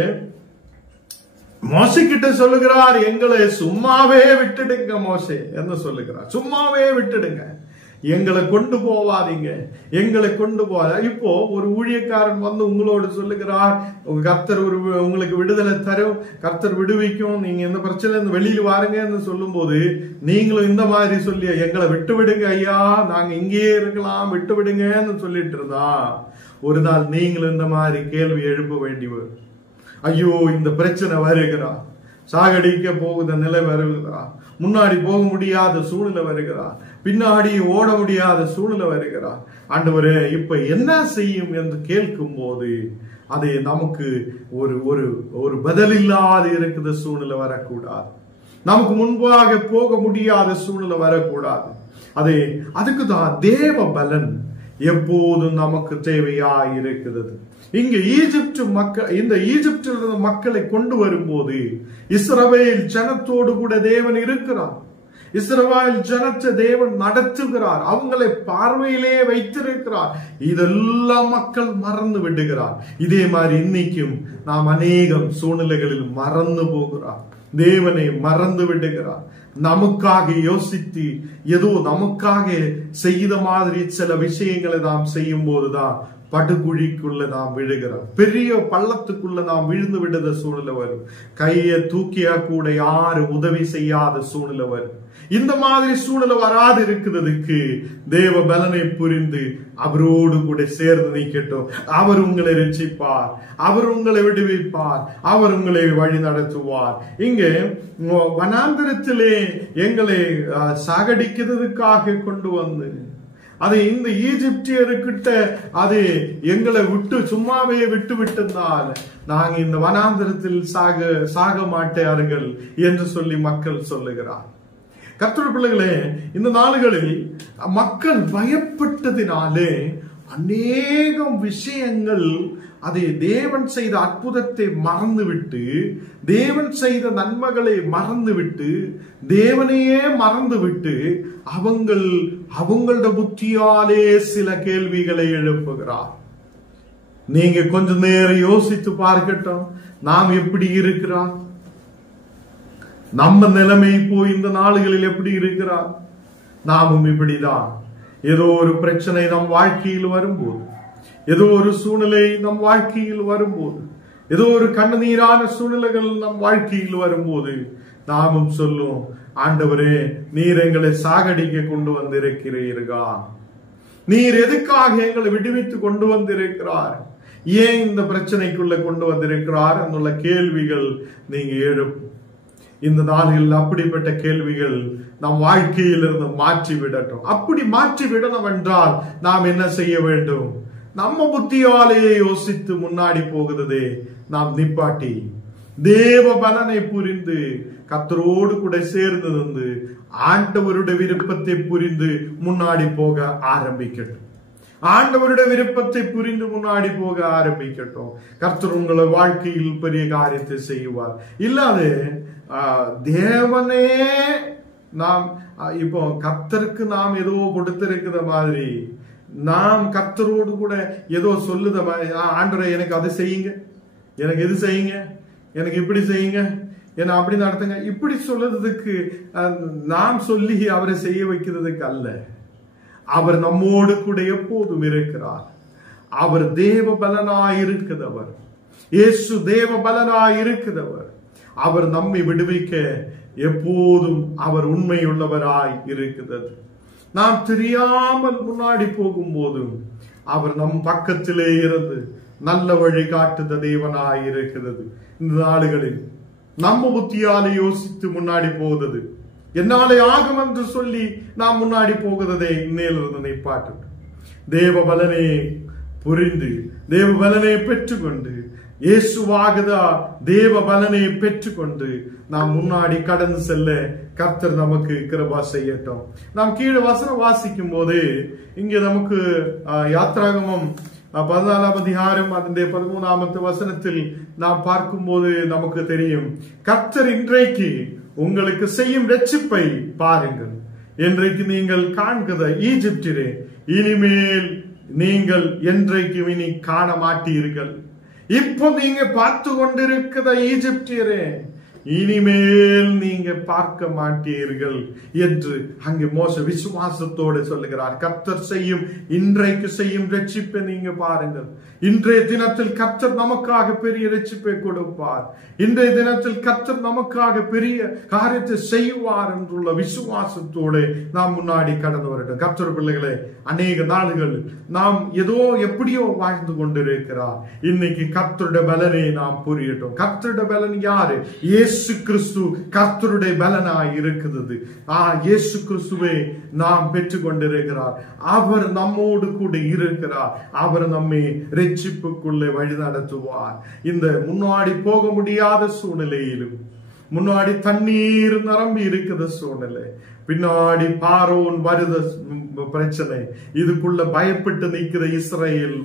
மோசே கிட்ட சொல்லுகிறார், எங்களை சும்மாவே விட்டுடுங்க மோசே என்று சொல்லுகிறார். சும்மாவே விட்டுடுங்க, எங்களை கொண்டு போவாதீங்க, எங்களை கொண்டு போவாத. இப்போ ஒரு ஊழியக்காரன் வந்து உங்களோடு சொல்லுகிறார், கர்த்தர் உங்களுக்கு விடுதலை தரும், கர்த்தர் விடுவிக்கும், நீங்க இந்த பிரச்சனை இருந்து வெளியில் வாருங்கன்னு சொல்லும் போது நீங்களும் இந்த மாதிரி சொல்லி எங்களை விட்டு விடுங்க ஐயா, நாங்க இங்கேயே இருக்கலாம், விட்டு விடுங்கன்னு சொல்லிட்டு இருந்தா ஒரு நாள் நீங்களும் இந்த மாதிரி கேள்வி எழுப்ப வேண்டியவர். ஐயோ இந்த பிரச்சனை வருகிறா, சாகடிக்க போகுத நிலை வருகிறா, முன்னாடி போக முடியாத சூழ்நிலை வருகிறா, பின்னாடி ஓட முடியாத சூழ்நிலை வருகிறா, ஆண்டவரே இப்ப என்ன செய்யும் என்று கேட்கும் போது அது நமக்கு ஒரு ஒரு ஒரு பதில் இல்லாத இருக்கிற சூழ்நிலை வரக்கூடாது. நமக்கு முன்பாக போக முடியாத சூழ்நிலை வரக்கூடாது. அதுக்குதான் தேவ பலன் எப்போதும் நமக்கு தேவையா இருக்கிறது. இங்க இந்த ஈஜிப்தில் மக்களை கொண்டு வரும்போது இஸ்ரவேல் ஜனத்தோடு கூட தேவன் இருக்கிறார். இஸ்ரவேல் ஜனத்தை தேவன் நடத்துகிறார், அவங்களை பார்வையிலே வைத்திருக்கிறார். இதெல்லாம் மக்கள் மறந்து விடுகிறார். இதே மாதிரி இன்னைக்கும் நாம் அநேகம் சூழ்நிலைகளில் மறந்து போகிறார், தேவனை மறந்து விடுகிறார். நமக்காக யோசித்து ஏதோ நமக்காக செய்த மாதிரி சில விஷயங்களை நாம் செய்யும் போதுதான் படுகுழிக்குள்ள நாம் விழுகிறோம், பெரிய பள்ளத்துக்குள்ள நாம் விழுந்து விடுற சூழ்நிலை வரும். கையை தூக்கியா கூட யாரு உதவி செய்யாத சூழ்நிலை வரும். இந்த மாதிரி சூழ்நிலை வராது இருக்கிறதுக்கு தேவ பலனை புரிந்து அவரோடு கூட சேர்ந்து நிற்கட்டும். அவர் உங்களை ரட்சிப்பார், அவர் உங்களை விடுவிப்பார், அவர் உங்களை வழி நடத்துவார். இங்கே வனாந்தரத்திலே எங்களை சாகடிக்கிறதுக்காக கொண்டு வந்து அதை இந்த ஈஜிப்தியர்கிட்ட அது எங்களை விட்டு சும்மாவே விட்டு விட்டதால் நாங்க இந்த வனாந்தரத்தில் சாக மாட்டார்கள் என்று சொல்லி மக்கள் சொல்லுகிறார். கர்த்தருடைய பிள்ளைகளே, இந்த நாடுகளில் மக்கள் பயப்பட்டதினாலே அநேகம் விஷயங்கள் அதை தேவன் செய்த அற்புதத்தை மறந்துவிட்டு, தேவன் செய்த நன்மைகளை மறந்துவிட்டு, தேவனையே மறந்துவிட்டு அவங்களோட புத்தியாலே சில கேள்விகளை எழுப்புகிறார். நீங்க கொஞ்ச நேரம் யோசித்து பார்க்கட்டும், நாம் எப்படி இருக்கிறோம், நம்ம நிலைமை இப்போ இந்த நாடுகளில் எப்படி இருக்கிறார். நாமும் இப்படிதான். ஏதோ ஒரு பிரச்சனை நம் வாழ்க்கையில் வரும்போது, ஏதோ ஒரு சூழ்நிலை நம் வாழ்க்கையில் வரும்போது, ஏதோ ஒரு கண்ணீரான சூழ்நிலைகள் நம் வாழ்க்கையில் வரும்போது நாமும் சொல்லும், ஆண்டவரே நீர் எங்களை சாகடிக்க கொண்டு வந்திருக்கிறீர்களா, நீர் எதுக்காக எங்களை விடுவித்து கொண்டு வந்திருக்கிறார், ஏன் இந்த பிரச்சனைக்குள்ள கொண்டு வந்திருக்கிறார் എന്നുള്ള கேள்விகள் நீங்க எழுப்பும். இந்த நாளில் அப்படிப்பட்ட கேள்விகள் நம் வாழ்க்கையில் இருந்து மாற்றி விடட்டும். அப்படி மாற்றி விடணும் என்றால் நாம் என்ன செய்ய வேண்டும்? நம்ம புத்தியாலேயே யோசித்து முன்னாடி போகுதே நாம் நிப்பாட்டி தேவ பலனை புரிந்து கர்த்தரோடு கூட சேர்ந்து நின்று ஆண்டவருடைய விருப்பத்தை புரிந்து முன்னாடி போக ஆரம்பிக்கட்டும். ஆண்டவருடைய விருப்பத்தை புரிந்து முன்னாடி போக ஆரம்பிக்கட்டும். கர்த்தர் உங்களை வாழ்க்கையில் பெரிய காரியத்தை செய்வார். இல்லாது தேவனே நாம் இப்போ கர்த்தருக்கு நாம் ஏதோ கொடுத்திருக்கிற மாதிரி நாம் கர்த்தரோடு கூட ஏதோ சொல்லுத மாதிரி, ஆண்டவரே எனக்கு அதை செய்யுங்க, எனக்கு எது செய்யுங்க, எனக்கு இப்படி செய்யுங்க, என்ன அப்படி நடத்துங்க, இப்படி சொல்லுறதுக்கு நாம் சொல்லி அவரை செய்ய வைக்கிறதுக்கு அல்ல. அவர் நம்மோடு கூட எப்போதும் இருக்கிறார். அவர் தேவ பலனாய் இருக்கிறவர். இயேசு தேவ பலனாய் இருக்கிறவர். அவர் நம்மை விடுவிக்க எப்போதும் அவர் உண்மையுள்ளவராய் இருக்கிறது. நாம் தெரியாமல் முன்னாடி போகும்போதும் அவர் நம் பக்கத்திலே இருந்து நல்ல வழி காட்டுத தேவனாய் இருக்கிறது. இந்த நாடுகளில் நம்ம புத்தியாலே யோசித்து முன்னாடி போகுது, என்னாலே ஆகும் என்று சொல்லி நாம் முன்னாடி போகிறதே இன்னையிலிருந்து நிப்பாட்டு. தேவ பலனை புரிந்து தேவ பலனை பெற்றுக்கொண்டு இயேசுவாகதா தேவ பலனை பெற்றுக்கொண்டு நாம் முன்னாடி கடந்து செல்ல கர்த்தர் நமக்கு கிருபா செய்யட்டும். நாம் கீழே வசனம் வாசிக்கும் போது இங்க நமக்கு யாத்ராகமம் 14ஆம் அதிகாரம் அதனுடைய 13ஆம் வசனத்தில் நாம் பார்க்கும் போது நமக்கு தெரியும், கர்த்தர் இன்றைக்கு உங்களுக்கு செய்யும் ரட்சிப்பை பாருங்கள். இன்றைக்கு நீங்கள் காண்கிற ஈஜிப்திலே இனிமேல் நீங்கள் என்றைக்கு இனி காண மாட்டீர்கள். இப்போ நீங்க பார்த்து கொண்டிருக்கிற ஈஜிப்தியரே இனிமேல் நீங்க பார்க்க மாட்டீர்கள் என்று அங்கே மோசே விசுவாசத்தோடு சொல்லுகிறார். கர்த்தர் செய்யும், இன்றைக்கு செய்யும் ரட்சிப்பை நீங்க பாருங்கள். இன்றைய தினத்தில் கர்த்தர் நமக்காக பெரிய ரட்சிப்பை கொடுப்பார். இன்றைய தினத்தில் கர்த்தர் நமக்காக பெரிய காரியத்தை செய்வார் என்றுள்ள விசுவாசத்தோடு நாம் முன்னாடி கடந்து வரட்டும். கர்த்தர் பிள்ளைகளே, அநேக நாடுகள் நாம் ஏதோ எப்படியோ வாழ்ந்து கொண்டிருக்கிறார். இன்னைக்கு கர்த்தருடைய பலனை நாம் புரியட்டும். கர்த்தருடைய பலன் யாரு? இயேசு கிறிஸ்து கர்த்தருடைய பலனாய் இருக்குது. இயேசு கிறிஸ்துவை நாம் பெற்றுக் கொண்டிருக்கிறார். அவர் நம்மோடு கூட இருக்கிறார். அவர் நம்மை ரட்சிப்புக்குள்ளே வழி நடத்துவார். இந்த முன்னாடி போக முடியாத சூழ்நிலையிலும், முன்னாடி தண்ணீர் நிரம்பி இருக்கிற சூழ்நிலை, பின்னாடி பார்வோன் வருத பிரச்சனை, இதுக்குள்ள பயப்பட்டு நிற்கிற இஸ்ரவேல்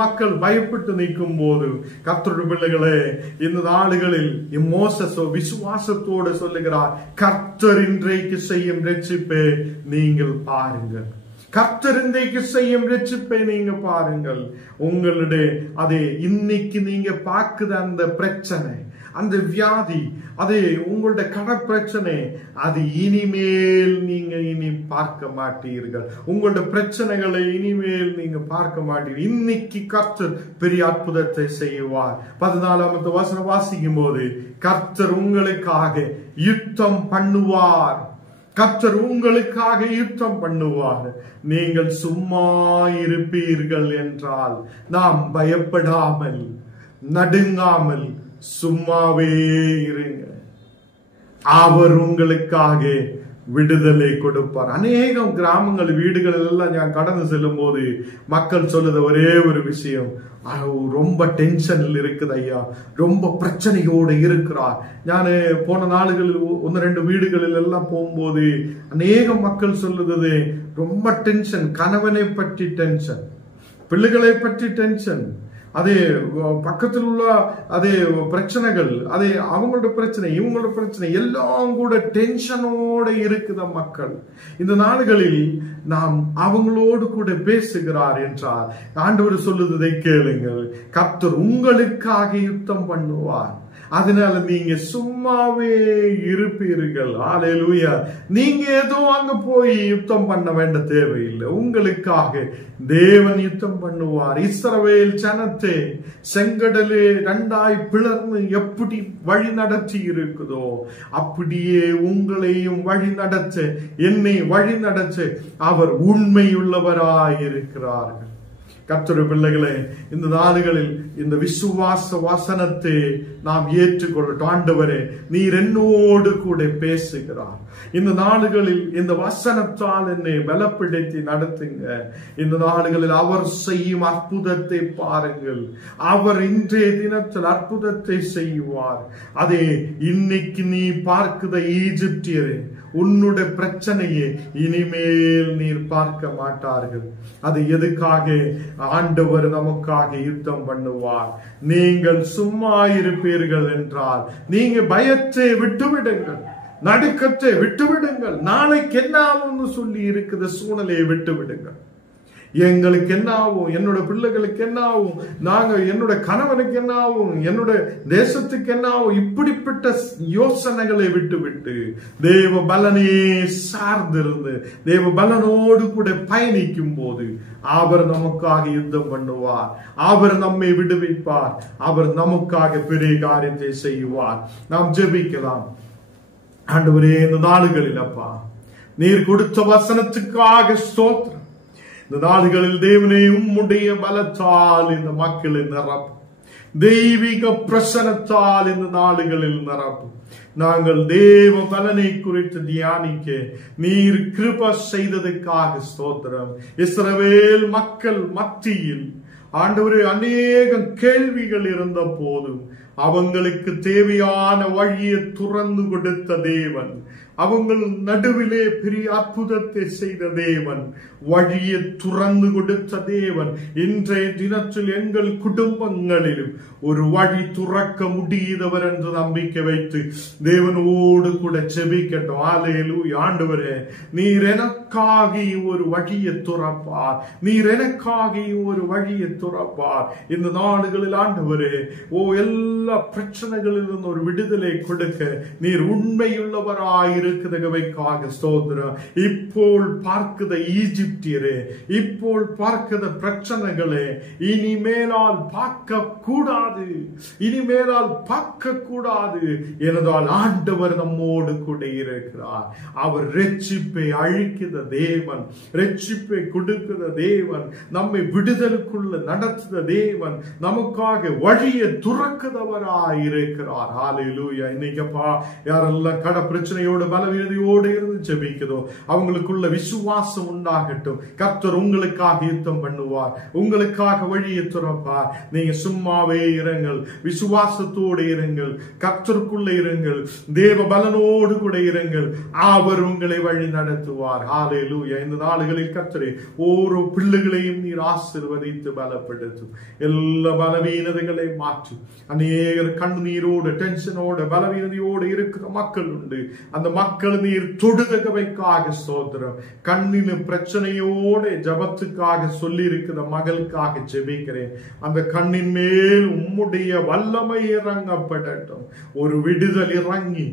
மக்கள் பயப்பட்டு நிற்கும் போது கர்த்தருடைய பிள்ளைகளே, இந்த நாடுகளில் மோசே விசுவாசத்தோடு சொல்லுகிறார், கர்த்தர் இன்றைக்கு செய்யும் ரட்சிப்பை நீங்கள் பாருங்கள். கர்த்தர் இன்றைக்கு செய்யும் ரட்சிப்பை நீங்க பாருங்கள். உங்களுடைய அதே இன்னைக்கு நீங்க பார்க்குற அந்த பிரச்சனை, அந்த வியாதி, அதே உங்களுடைய கட பிரச்சனை, அது இனிமேல் நீங்க இனி பார்க்க மாட்டீர்கள். உங்களுடைய பிரச்சனைகளை இனிமேல் நீங்க பார்க்க மாட்டீர்கள். இன்னைக்கு கர்த்தர் பெரிய அற்புதத்தை செய்வார். 14வது வசனம் வாசிக்கும் போது, கர்த்தர் உங்களுக்காக யுத்தம் பண்ணுவார். கர்த்தர் உங்களுக்காக யுத்தம் பண்ணுவார். நீங்கள் சும்மா இருப்பீர்கள் என்றால் நாம் பயப்படாமல், நடுங்காமல் சும்மாவே இருங்க. அவர் உங்களுக்காக விடுதலை கொடுப்பார். அநேகம் கிராமங்கள், வீடுகள் எல்லாம் நான் கடந்து செல்லும் போது மக்கள் சொல்லுத ஒரே ஒரு விஷயம், ரொம்ப டென்ஷன்ல இருக்குது ஐயா, ரொம்ப பிரச்சனையோடு இருக்கிறார். நான் போன நாடுகளில் 1-2 வீடுகளில் எல்லாம் போகும்போது அநேக மக்கள் சொல்லுது, ரொம்ப டென்ஷன், கணவனை பற்றி டென்ஷன், பிள்ளைகளை பற்றி டென்ஷன், அதே பக்கத்தில் உள்ள அதே பிரச்சனைகள், அதே அவங்களோட பிரச்சனை, இவங்களோட பிரச்சனை, எல்லாம் கூட டென்ஷனோட இருக்குத மக்கள். இந்த நாடுகளில் நாம் அவங்களோடு கூட பேசுகிறார் என்றால் ஆண்டவர் சொல்லுவதை கேளுங்கள். கர்த்தர் உங்களுக்காக யுத்தம் பண்ணுவார். அதனால நீங்க சும்மாவே இருப்பீர்கள். ஹல்லேலூயா. நீங்க ஏதோ அங்க போய் யுத்தம் பண்ண வேண்டிய தேவையில்லை. உங்களுக்காக தேவன் யுத்தம் பண்ணுவார். இஸ்ரவேல் ஜனத்தை செங்கடலே 2ஆய் பிளர்ந்து எப்படி வழி நடத்தி இருக்குதோ அப்படியே உங்களையும் வழி நடத்த, என்னை வழி நடத்த அவர் உண்மையுள்ளவராய் இருக்கிறார்கள். கர்த்தருடைய பிள்ளைகளே, இந்த நாடுகளில் இந்த விசுவாச வசனத்தை நாம் ஏற்றுக்கொள்ளட்டும். ஆண்டவரே, நீர் என்னோடு கூட பேசுகிறார். இந்த நாடுகளில் இந்த வசனத்தால் என்னை பலப்படுத்தி நடத்துங்க. இந்த நாடுகளில் அவர் செய்யும் அற்புதத்தை பாருங்கள். அவர் இன்றைய தினத்தில் அற்புதத்தை செய்வார். அதே இன்னைக்கு நீ பார்க்குத ஈஜிப்தியரே, உன்னுடைய பிரச்சனையை இனிமேல் நீர் பார்க்க மாட்டார்கள். அது எதுக்காக? ஆண்டவர் நமக்காக யுத்தம் பண்ணுவார். நீங்கள் சும்மா இருப்பீர்கள் என்றால் நீங்க பயத்தை விட்டுவிடுங்கள், நடுக்கத்தை விட்டுவிடுங்கள். நாளைக்கு என்ன ஆகும்னு சொல்லி இருக்கிற சூழ்நிலையை விட்டுவிடுங்கள். எங்களுக்கு என்ன ஆகும், என்னோட பிள்ளைகளுக்கு என்ன ஆகும், நாங்க என்னோட கணவனுக்கு என்ன ஆகும், என்னோட தேசத்துக்கு என்ன ஆகும், இப்படிப்பட்ட யோசனைகளை விட்டுவிட்டு தேவ பலனே சார்ந்திருந்து தேவ பலனோடு கூட பயணிக்கும் போது அவர் நமக்காக யுத்தம் பண்ணுவார். அவர் நம்மை விடுவிப்பார். அவர் நமக்காக பெரிய காரியத்தை செய்வார். நாம் ஜெபிக்கலாம். ஆண்டவரே, இந்த நாடுகளில் அப்பா நீர் கொடுத்த வசனத்துக்காக ஸ்தோத்திரம். இந்த நாடுகளில் தேவனே உம்முடைய பலத்தால் இந்த மக்களை நிரப்பும். தெய்வீக பிரசனத்தால் இந்த நாடுகளில் நிரப்பும். நாங்கள் தேவ பலனை குறித்து தியானிக்க நீர் கிருபை செய்ததற்காக ஸ்தோத்திரம். இஸ்ரவேல் மக்கள் மத்தியில் ஆண்டவரே அநேக கேள்விகள் இருந்த போதும் அவங்களுக்கு தேவையான வழியை துறந்து கொடுத்த தேவன், அவங்கள் நடுவிலே பெரிய அற்புதத்தை செய்த தேவன், வழியை துறந்து கொடுத்த தேவன், இன்றைய தினத்தில் எங்கள் குடும்பங்களிலும் ஒரு வழி துறக்க முடியாதவர் என்று நம்பிக்கை வைத்து தேவனோடு கூட ஜெபிக்கட்டும். ஹல்லேலூயா. ஆண்டவரே, நீர் எனக்கு எனக்காக ஒரு வழியை துறப்பார். நீர் எனக்காக ஒரு வழியை துறப்பார். இந்த நாடுகளில் ஆண்டவரே, எல்லா பிரச்சனைகளிலிருந்து ஒரு விடுதலை கொடுக்க நீர் உண்மையுள்ளவராயிருக்கிறதுக்காக ஸ்தோத்திரம். இப்போ பார்க்கிற ஈஜிப்தியரே, இப்போ பார்க்கிற பிரச்சனைகளே இனிமேலால் பார்க்க கூடாது, இனிமேலால் பார்க்க கூடாது. எனதால் ஆண்டவர் நம்மோடு கூட இருக்கிறார். அவர் ரட்சிப்பை அழிக்கிற தேவன், ரட்சிப்பை கொடுக்கிற தேவன், நம்மை விடுதலுக்குள்ள நடத்துகிற தேவன், நமக்காக வழியை துறக்கிறவராய் இருக்கிறார். ஹல்லேலூயா. இன்னைக்குப்பா யாரெல்லாம் கட பிரச்சனையோடு பலவீனதையோடு இருந்து ஜெபிக்குதோ அவங்களுக்குள்ள விசுவாசம் உண்டாகட்டும். கர்த்தர் உங்களுக்காக யுத்தம் பண்ணுவார், உங்களுக்காக வழியை துறப்பார். நீங்க சும்மாவே இருங்கள், விசுவாசத்தோடு இருங்கள், கர்த்தருக்குள்ள இருங்கள், தேவ பலனோடு கூட இருங்கள். அவர் உங்களை வழி நடத்துவார். ஹல்லேலூயா. இந்த நாளுகளில் கர்த்தரே ஓரோ பிள்ளைகளையும் நீர் ஆசீர்வதித்து பலப்படுத்தும். எல்லா பலவீனதைகளை மாற்றும். அநேகர் கண்ணீரோடு டென்ஷனோடு பலவீனதையோடு இருக்கிற மக்கள் உண்டு. அந்த மக்கள் நீர் தொடுதகவைக்காக ஸ்தோத்திரம். கண்ணின் பிரச்சனையோடு ஜபத்துக்காக சொல்லி இருக்கிற மகளுக்காக ஜெபிக்கிறேன். அந்த கண்ணின் மேல் உம்முடைய வல்லமை இறங்கப்படட்டும். ஒரு விடுதல் இறங்கி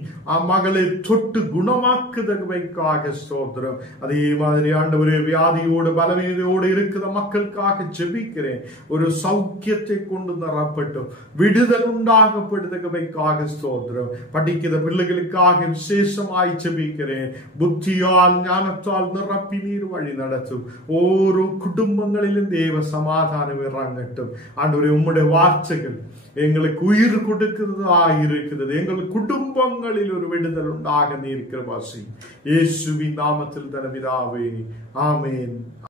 மகளை தொட்டு குணமாக்குதவைக்காக ஸ்தோத்திரம். அதே மாதிரி ஆண்டவரே வியாதியோடு பலவீனதையோடு இருக்கிற மக்களுக்காக ஜெபிக்கிறேன். ஒரு சௌக்கியத்தை கொண்டு நிரப்பட்டும், விடுதல் உண்டாகப்படுதவைக்காக ஸ்தோத்திரம். படிக்கிற பிள்ளைகளுக்காக விசேஷமாய் ஜெபிக்கிறேன். புத்தியால் ஞானத்தால் நிரப்பி நீர் வழி நடத்தும். ஓரோ குடும்பங்களிலும் தேவ சமாதானம் இறங்கட்டும். ஆண்டவரே உம்முடைய வார்த்தைகள் எங்களுக்கு உயிர் கொடுக்கிறதா இருக்கிறது. எங்கள் குடும்பங்களில் ஒரு விடுதல் உண்டாக நீர் கிருபை செய்யும். இயேசுவின் நாமத்தில் தன பிதாவே, ஆமென்.